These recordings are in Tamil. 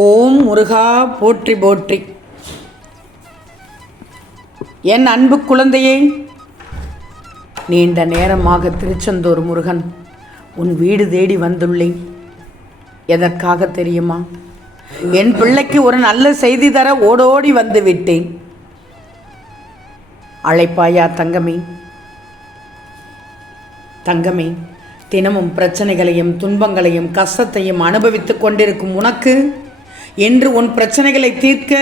ஓம் முருகா போற்றி போற்றி. என் அன்பு குழந்தையே, நீண்ட நேரமாக திருச்செந்தூர் முருகன் உன் வீடு தேடி வந்துள்ளேன். எதற்காக தெரியுமா? என் பிள்ளைக்கு ஒரு நல்ல செய்தி தர ஓடோடி வந்து விட்டேன். அழைப்பாயா தங்கமே? தங்கமே, தினமும் பிரச்சனைகளையும் துன்பங்களையும் கஷ்டத்தையும் அனுபவித்துக் கொண்டிருக்கும் உனக்கு என்று உன் பிரச்சனைகளை தீர்க்க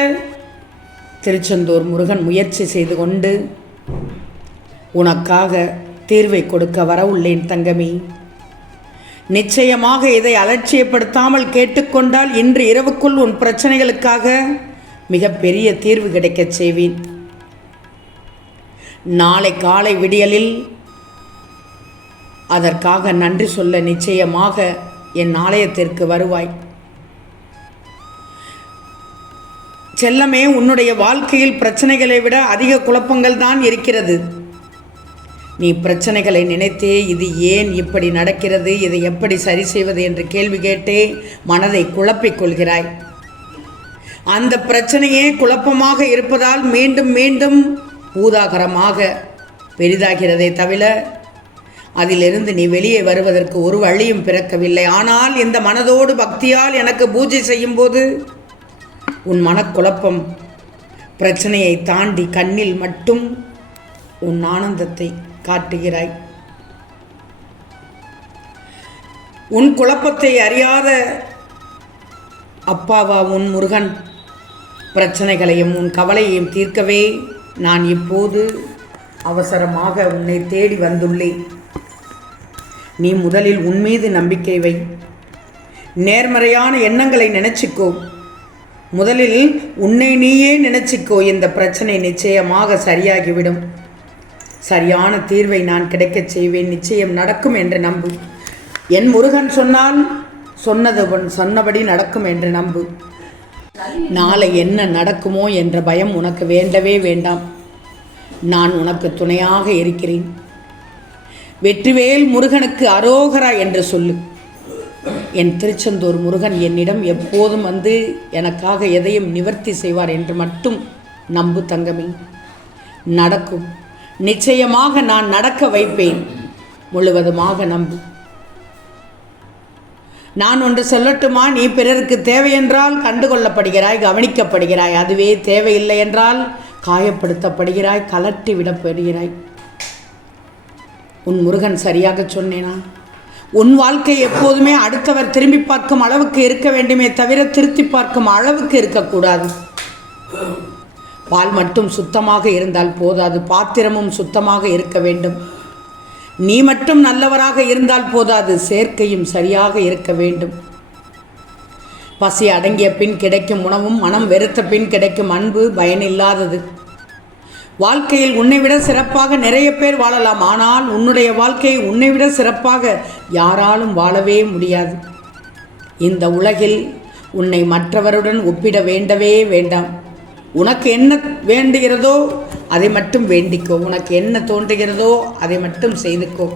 திருச்செந்தூர் முருகன் முயற்சி செய்து கொண்டு உனக்காக தீர்வை கொடுக்க வர உள்ளேன் தங்கமே. நிச்சயமாக இதை அலட்சியப்படுத்தாமல் கேட்டுக்கொண்டால் இன்று இரவுக்குள் உன் பிரச்சனைகளுக்காக மிகப்பெரிய தீர்வு கிடைக்கச் செய்வேன். நாளை காலை விடியலில் அதற்காக நன்றி சொல்ல நிச்சயமாக என் ஆலயத்திற்கு வருவாய். செல்லமே, உன்னுடைய வாழ்க்கையில் பிரச்சனைகளை விட அதிக குழப்பங்கள் தான் இருக்கிறது. நீ பிரச்சனைகளை நினைத்தே இது ஏன் இப்படி நடக்கிறது, இதை எப்படி சரி செய்வது என்று கேள்வி கேட்டே மனதை குழப்பிக் கொள்கிறாய். அந்த பிரச்சனையே குழப்பமாக இருப்பதால் மீண்டும் மீண்டும் பூதாகரமாக பெரிதாகிறதே தவிர அதிலிருந்து நீ வெளியே வருவதற்கு ஒரு வழியும் பிறக்கவில்லை. ஆனால் இந்த மனதோடு பக்தியால் எனக்கு பூஜை செய்யும்போது உன் மனக்குழப்பம் பிரச்சனையை தாண்டி கண்ணில் மட்டும் உன் ஆனந்தத்தை காட்டுகிறாய். உன் குழப்பத்தை அறியாத அப்பாவா உன் முருகன் பிரச்சனைகளையும் உன் கவலையையும் தீர்க்கவே நான் இப்போது அவசரமாக உன்னை தேடி வந்துள்ளேன். நீ முதலில் உன் மீது நம்பிக்கை வை. நேர்மறையான எண்ணங்களை நினைச்சிக்கோ. முதலில் உன்னை நீயே நினைச்சிக்கோ. இந்த பிரச்சனை நிச்சயமாக சரியாகிவிடும். சரியான தீர்வை நான் கிடைக்கச் செய்வேன். நிச்சயம் நடக்கும் என்று நம்பு. என் முருகன் சொன்னால் சொன்னபடி நடக்கும் என்று நம்பு. நாளை என்ன நடக்குமோ என்ற பயம் உனக்கு வேண்டவே வேண்டாம். நான் உனக்கு துணையாக இருக்கிறேன். வெற்றிவேல் முருகனுக்கு அரோகரா என்று சொல்லு. என் திருச்செந்தூர் முருகன் என்னிடம் எப்போதும் வந்து எனக்காக எதையும் நிவர்த்தி செய்வார் என்று மட்டும் நம்பு தங்கமே. நடக்கும். நிச்சயமாக நான் நடக்க வைப்பேன். முழுவதுமாக நம்பு. நான் ஒன்று சொல்லட்டுமா? நீ பிறருக்கு தேவையென்றால் கண்டுகொள்ளப்படுகிறாய், கவனிக்கப்படுகிறாய். அதுவே தேவையில்லை என்றால் காயப்படுத்தப்படுகிறாய், கலட்டி விடப்படுகிறாய். உன் முருகன் சரியாக சொன்னேனா? உன் வாழ்க்கை எப்போதுமே அடுத்தவர் திரும்பி பார்க்கும் அளவுக்கு இருக்க வேண்டுமே தவிர திருத்தி பார்க்கும் அளவுக்கு இருக்கக்கூடாது. பால் மட்டும் சுத்தமாக இருந்தால் போதாது, பாத்திரமும் சுத்தமாக இருக்க வேண்டும். நீ மட்டும் நல்லவராக இருந்தால் போதாது, சேர்க்கையும் சரியாக இருக்க வேண்டும். பசி அடங்கிய பின் கிடைக்கும் உணவும் மனம் வெறுத்த பின் கிடைக்கும் அன்பு பயனில்லாதது. வாழ்க்கையில் உன்னை விட சிறப்பாக நிறைய பேர் வாழலாம். ஆனால் உன்னுடைய வாழ்க்கையை உன்னை விட சிறப்பாக யாராலும் வாழவே முடியாது. இந்த உலகில் உன்னை மற்றவருடன் ஒப்பிட வேண்டவே வேண்டாம். உனக்கு என்ன வேண்டுகிறதோ அதை மட்டும் வேண்டிக்கோ. உனக்கு என்ன தோன்றுகிறதோ அதை மட்டும் செய்துக்கோ.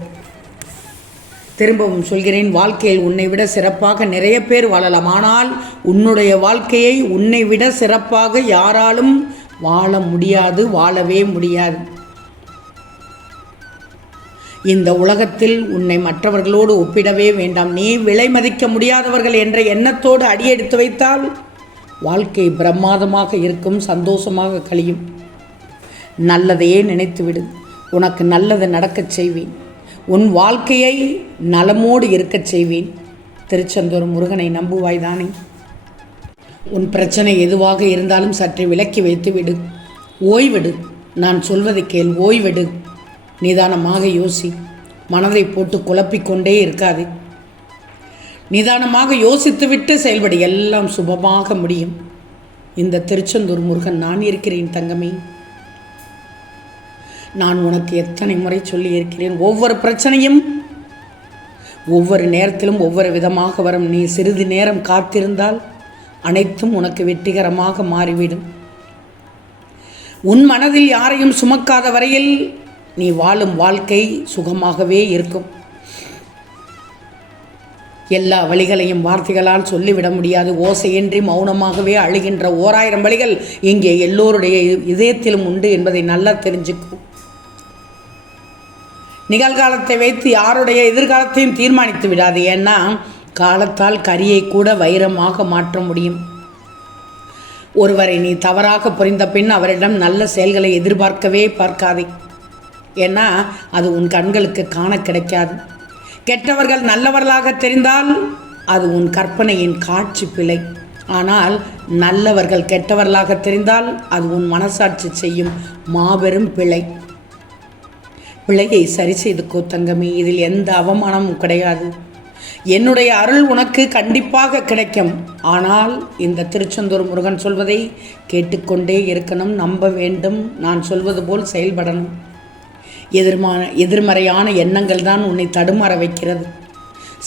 திரும்பவும் சொல்கிறேன், வாழ்க்கையில் உன்னை விட சிறப்பாக நிறைய பேர் வாழலாம். ஆனால் உன்னுடைய வாழ்க்கையை உன்னை விட சிறப்பாக யாராலும் வாழ முடியாது, வாழவே முடியாது. இந்த உலகத்தில் உன்னை மற்றவர்களோடு ஒப்பிடவே வேண்டாம். நீ விலை மதிக்க முடியாதவர்கள் என்ற எண்ணத்தோடு அடியெடுத்து வைத்தால் வாழ்க்கை பிரமாதமாக இருக்கும், சந்தோஷமாக கழியும். நல்லதையே நினைத்துவிடு. உனக்கு நல்லதை நடக்கச் செய்வேன். உன் வாழ்க்கையை நலமோடு இருக்கச் செய்வேன். திருச்செந்தூர் முருகனை நம்புவாய்தானே? உன் பிரச்சனை எதுவாக இருந்தாலும் சற்று விலக்கி வைத்துவிடு. ஓய்விடு. நான் சொல்வதை கேள். ஓய்விடு. நிதானமாக யோசி. மனதை போட்டு குழப்பிக்கொண்டே இருக்காது. நிதானமாக யோசித்துவிட்டு செயல்படு. எல்லாம் சுபமாக முடியும். இந்த திருச்செந்தூர் முருகன் நான் இருக்கிறேன் தங்கமே. நான் உனக்கு எத்தனை முறை சொல்லி இருக்கிறேன். ஒவ்வொரு பிரச்சனையும் ஒவ்வொரு நேரத்திலும் ஒவ்வொரு விதமாக வரும். நீ சிறிது நேரம் காத்திருந்தால் அனைத்தும் உனக்கு வெற்றிகரமாக மாறிவிடும். உன் மனதில் யாரையும் சுமக்காத வரையில் நீ வாழும் வாழ்க்கை சுகமாகவே இருக்கும். எல்லா வழிகளையும் வார்த்தைகளால் சொல்லிவிட முடியாது. ஓசையின்றி மௌனமாகவே அழுகின்ற 1000 வழிகள் இங்கே எல்லோருடைய இதயத்திலும் உண்டு என்பதை நல்லா தெரிஞ்சுக்கும். நிகழ்காலத்தை வைத்து யாருடைய எதிர்காலத்தையும் தீர்மானித்து விடாது. ஏன்னா காலத்தால் கரியை கூட வைரமாக மாற்ற முடியும். ஒருவரை நீ தவறாக புரிந்த பின் அவரிடம் நல்ல செயல்களை எதிர்பார்க்கவே பார்க்காதே. ஏன்னா அது உன் கண்களுக்கு காண கிடைக்காது. கெட்டவர்கள் நல்லவர்களாக தெரிந்தால் அது உன் கற்பனையின் காட்சி பிழை. ஆனால் நல்லவர்கள் கெட்டவர்களாக தெரிந்தால் அது உன் மனசாட்சி செய்யும் மாபெரும் பிழை. பிழையை சரி செய்துக்கோ தங்கமே. இதில் எந்த அவமானமும் கிடையாது. என்னுடைய அருள் உனக்கு கண்டிப்பாக கிடைக்கும். ஆனால் இந்த திருச்செந்தூர் முருகன் சொல்வதை கேட்டுக்கொண்டே இருக்கணும், நம்ப வேண்டும், நான் சொல்வது போல் செயல்படணும். எதிர்மறையான எண்ணங்கள் தான் உன்னை தடுமாற வைக்கிறது.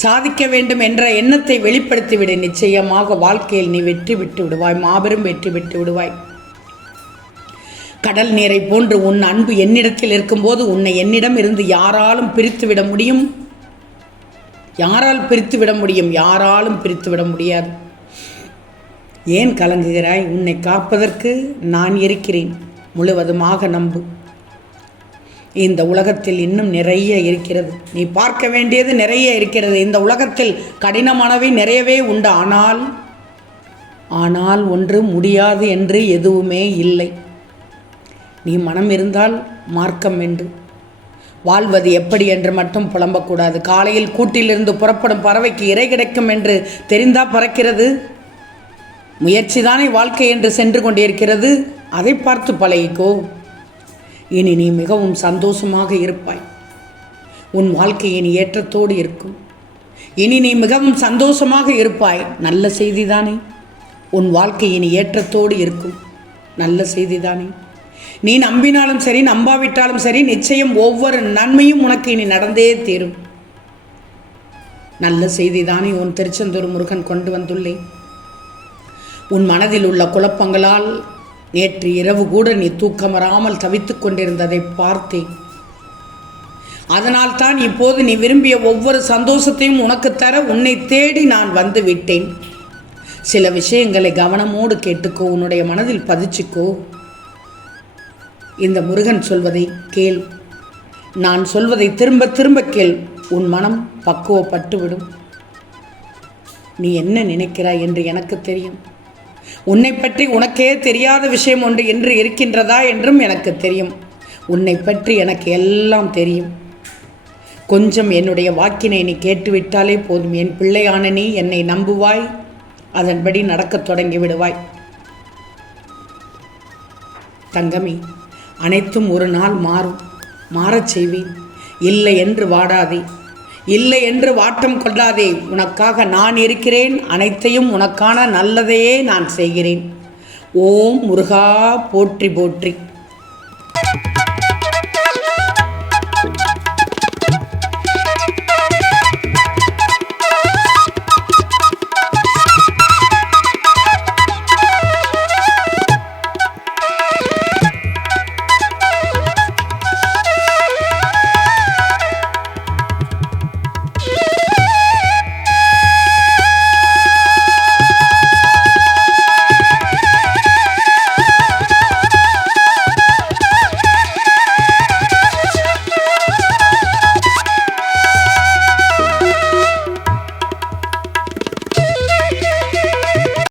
சாதிக்க வேண்டும் என்ற எண்ணத்தை வெளிப்படுத்திவிடு. நிச்சயமாக வாழ்க்கையில் நீ வெற்றி பெற்று விடுவாய், மாபெரும் வெற்றி பெற்று விடுவாய். கடல் நீரை போன்று உன் அன்பு என்னிடத்தில் இருக்கும்போது உன்னை என்னிடம் இருந்து யாராலும் பிரித்துவிட முடியும்? யாரால் பிரித்துவிட முடியும்? யாராலும் பிரித்துவிட முடியாது. ஏன் கலங்குகிறாய்? உன்னை காப்பதற்கு நான் இருக்கிறேன். முழுவதுமாக நம்பு. இந்த உலகத்தில் இன்னும் நிறைய இருக்கிறது. நீ பார்க்க வேண்டியது நிறைய இருக்கிறது. இந்த உலகத்தில் கடினமானவை நிறையவே உண்டு. ஆனால் ஒன்று முடியாது என்று எதுவுமே இல்லை. நீ மனம் இருந்தால் மார்க்கம் என்று. வாழ்வது எப்படி என்று மட்டும் புலம்பக்கூடாது. காலையில் கூட்டிலிருந்து புறப்படும் பறவைக்கு இறை கிடைக்கும் என்று தெரிந்தா பறக்கிறது? முயற்சிதானே வாழ்க்கை என்று சென்று கொண்டிருக்கிறது. அதை பார்த்து பழகிக்கோ. இனி நீ மிகவும் சந்தோஷமாக இருப்பாய். உன் வாழ்க்கை இனி ஏற்றத்தோடு இருக்கும். இனி நீ மிகவும் சந்தோஷமாக இருப்பாய். நல்ல செய்திதானே? உன் வாழ்க்கை இனி ஏற்றத்தோடு இருக்கும். நல்ல செய்திதானே? நீ நம்பினாலும் சரி, நம்பாவிட்டாலும் சரி, நிச்சயம் ஒவ்வொரு நன்மையும் உனக்கு இனி நடந்தே தீரும். நல்ல செய்திதானே உன் திருச்செந்தூர் முருகன் கொண்டு வந்துள்ளேன். உன் மனதில் உள்ள குழப்பங்களால் நேற்று இரவு கூட நீ தூக்கம் வராமல் தவித்து கொண்டிருந்ததை பார்த்தேன். அதனால் தான் இப்போது நீ விரும்பிய ஒவ்வொரு சந்தோஷத்தையும் உனக்கு தர உன்னை தேடி நான் வந்து விட்டேன். சில விஷயங்களை கவனமோடு கேட்டுக்கோ, உன்னுடைய மனதில் பதிச்சுக்கோ. இந்த முருகன் சொல்வதை கேள். நான் சொல்வதை திரும்ப திரும்ப கேள். உன் மனம் பக்குவப்பட்டுவிடும். நீ என்ன நினைக்கிறாய் என்று எனக்கு தெரியும். உன்னை பற்றி உனக்கே தெரியாத விஷயம் ஒன்று என்று இருக்கின்றதா என்றும் எனக்கு தெரியும். உன்னை பற்றி எனக்கு எல்லாம் தெரியும். கொஞ்சம் என்னுடைய வாக்கினை நீ கேட்டுவிட்டாலே போதும். என் பிள்ளையான நீ என்னை நம்புவாய். அதன்படி நடக்கத் தொடங்கி விடுவாய். தங்கமே, அனைத்தும் ஒரு நாள் மாறும். மாறச் செய்வேன். இல்லை என்று வாடாதே, இல்லை என்று வாட்டம் கொள்ளாதே. உனக்காக நான் இருக்கிறேன். அனைத்தையும் உனக்கான நல்லதையே நான் செய்கிறேன். ஓம் முருகா போற்றி போற்றி.